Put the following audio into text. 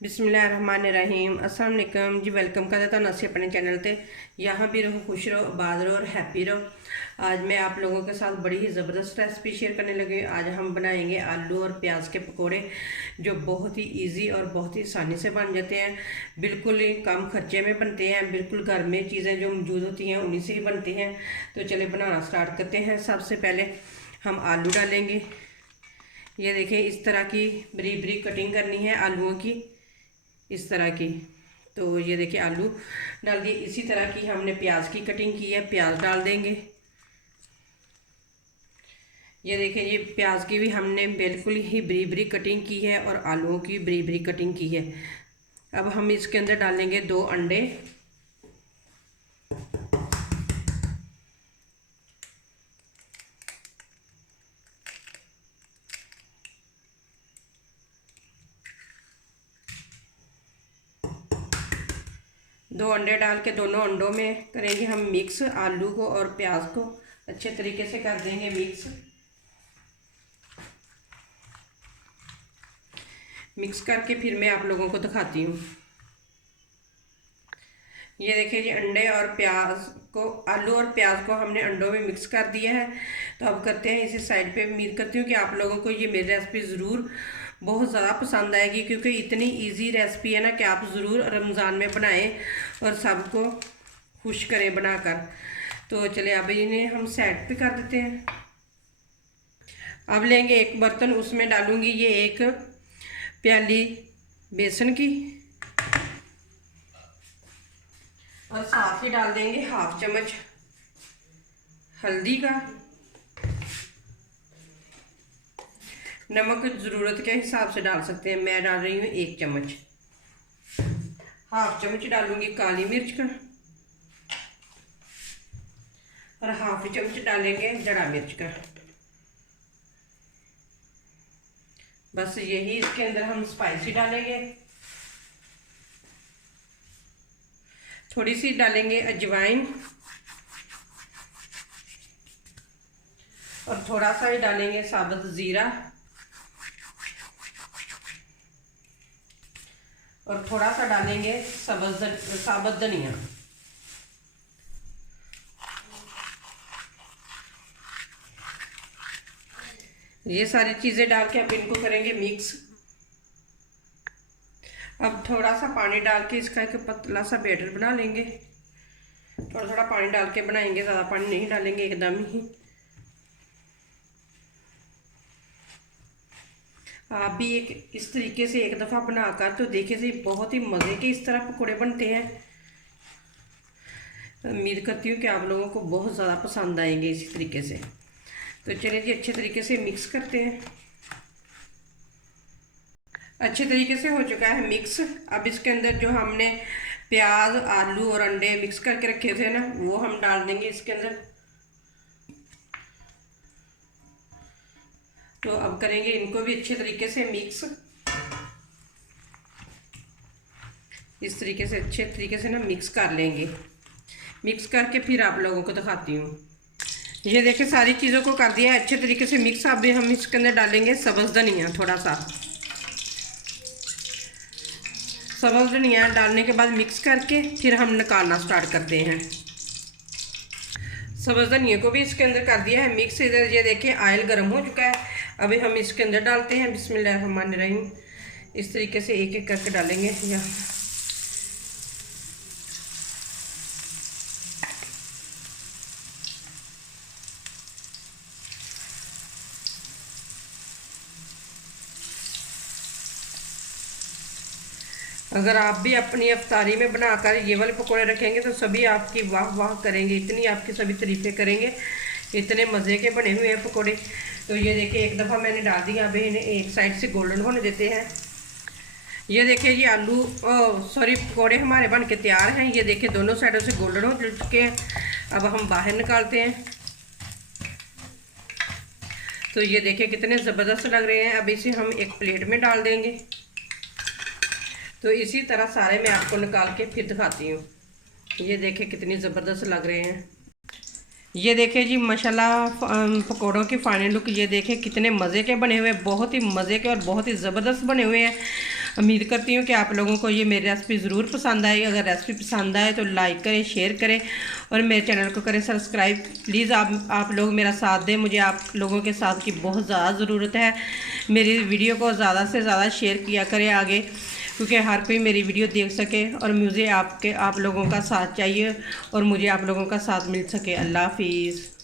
बिस्मिल्लाहिर्रहमानिर्रहीम अस्सलाम वालेकुम जी। वेलकम करते तुहानू असी अपने चैनल ते। यहाँ भी रहो, खुश रहो, आबाद रहो और हैप्पी रहो। आज मैं आप लोगों के साथ बड़ी ही ज़बरदस्त रेसिपी शेयर करने लगी। आज हम बनाएंगे आलू और प्याज के पकोड़े, जो बहुत ही इजी और बहुत ही आसानी से बन जाते हैं। बिल्कुल ही कम खर्चे में बनते हैं। बिल्कुल घर में चीज़ें जो मौजूद होती हैं उन्हीं से ही बनती हैं। तो चले बनाना स्टार्ट करते हैं। सबसे पहले हम आलू डालेंगे। ये देखिए, इस तरह की बरीक बरीक कटिंग करनी है आलूओं की, इस तरह की। तो ये देखिए आलू डाल दिए। इसी तरह की हमने प्याज की कटिंग की है, प्याज डाल देंगे। ये देखिए, ये प्याज की भी हमने बिल्कुल ही बरीक बरीक कटिंग की है और आलूओं की बरीक बरीक कटिंग की है। अब हम इसके अंदर डालेंगे 2 अंडे। दो अंडे डाल के दोनों अंडों में करेंगे हम मिक्स। आलू को और प्याज को अच्छे तरीके से कर देंगे मिक्स। मिक्स करके फिर मैं आप लोगों को दिखाती हूँ। ये देखिए, ये अंडे और प्याज को, आलू और प्याज को हमने अंडों में मिक्स कर दिया है। तो अब करते हैं इसे साइड पे। उम्मीद करती हूँ कि आप लोगों को ये मेरी रेसिपी ज़रूर बहुत ज़्यादा पसंद आएगी, क्योंकि इतनी इजी रेसिपी है ना कि आप ज़रूर रमज़ान में बनाएं और सबको खुश करें बनाकर। तो चलिए अब इन्हें हम साइड पे कर देते हैं। अब लेंगे एक बर्तन, उसमें डालूंगी ये 1 प्याली बेसन की, और साथ ही डाल देंगे 1/2 चम्मच हल्दी का। नमक ज़रूरत के हिसाब से डाल सकते हैं। मैं डाल रही हूँ 1 चम्मच। 1/2 चम्मच डालूंगी काली मिर्च का, और 1/2 चम्मच डालेंगे जड़ा मिर्च का। बस यही इसके अंदर हम स्पाइसी डालेंगे। थोड़ी सी डालेंगे अजवाइन, और थोड़ा सा ही डालेंगे साबुत ज़ीरा, और थोड़ा सा डालेंगे साबुत धनिया। ये सारी चीज़ें डाल के अब इनको करेंगे मिक्स। अब थोड़ा सा पानी डाल के इसका एक पतला सा बैटर बना लेंगे। थोड़ा थोड़ा पानी डाल के बनाएंगे, ज़्यादा पानी नहीं डालेंगे एकदम ही। आप भी एक इस तरीके से एक दफ़ा बनाकर तो देखिए से, बहुत ही मज़े के इस तरह पकोड़े बनते हैं। उम्मीद करती हूँ कि आप लोगों को बहुत ज़्यादा पसंद आएंगे इसी तरीके से। तो चलिए जी, अच्छे तरीके से मिक्स करते हैं। अच्छे तरीके से हो चुका है मिक्स। अब इसके अंदर जो हमने प्याज, आलू और अंडे मिक्स करके रखे थे ना, वो हम डाल देंगे इसके अंदर। तो अब करेंगे इनको भी अच्छे तरीके से मिक्स। इस तरीके से अच्छे तरीके से ना मिक्स कर लेंगे। मिक्स करके फिर आप लोगों को दिखाती हूँ। ये देखिए, सारी चीज़ों को कर दिया है अच्छे तरीके से मिक्स। अब भी हम इसके अंदर डालेंगे सब्ज़ धनिया। थोड़ा सा सब्ज़ धनिया डालने के बाद मिक्स करके फिर हम निकालना स्टार्ट करते हैं। सब्ज़ धनिया को भी इसके अंदर कर दिया है मिक्स। इधर ये देखिए ऑयल गर्म हो चुका है। अभी हम इसके अंदर डालते हैं बिस्मिल्लाहिर्रहमानिर्रहीम। इस तरीके से एक एक करके डालेंगे। या अगर आप भी अपनी अफ्तारी में बनाकर ये वाले पकोड़े रखेंगे तो सभी आपकी वाह वाह करेंगे, इतनी आपकी सभी तारीफ़ें करेंगे। इतने मज़े के बने हुए हैं पकोड़े। तो ये देखिए, एक दफ़ा मैंने डाल दिया। अभी इन्हें एक साइड से गोल्डन होने देते हैं। ये देखिए, ये आलू सॉरी पकोड़े हमारे बन के तैयार हैं। ये देखिए, दोनों साइडों से गोल्डन हो चुके हैं। अब हम बाहर निकालते हैं। तो ये देखिए कितने ज़बरदस्त लग रहे हैं। अब इसे हम एक प्लेट में डाल देंगे। तो इसी तरह सारे मैं आपको निकाल के फिर दिखाती हूँ। ये देखिए कितनी ज़बरदस्त लग रहे हैं। ये देखिए जी, माशाल्लाह पकौड़ों की फाइनल लुक। ये देखिए कितने मज़े के बने हुए हैं, बहुत ही मज़े के और बहुत ही ज़बरदस्त बने हुए हैं। उम्मीद करती हूँ कि आप लोगों को ये मेरी रेसिपी ज़रूर पसंद आई। अगर रेसिपी पसंद आए तो लाइक करें, शेयर करें और मेरे चैनल को करें सब्सक्राइब। प्लीज़ आप लोग मेरा साथ दें, मुझे आप लोगों के साथ की बहुत ज़्यादा ज़रूरत है। मेरी वीडियो को ज़्यादा से ज़्यादा शेयर किया करें आगे, क्योंकि हर कोई मेरी वीडियो देख सके और मुझे आप लोगों का साथ चाहिए और मुझे आप लोगों का साथ मिल सके। अल्लाह हाफिज़।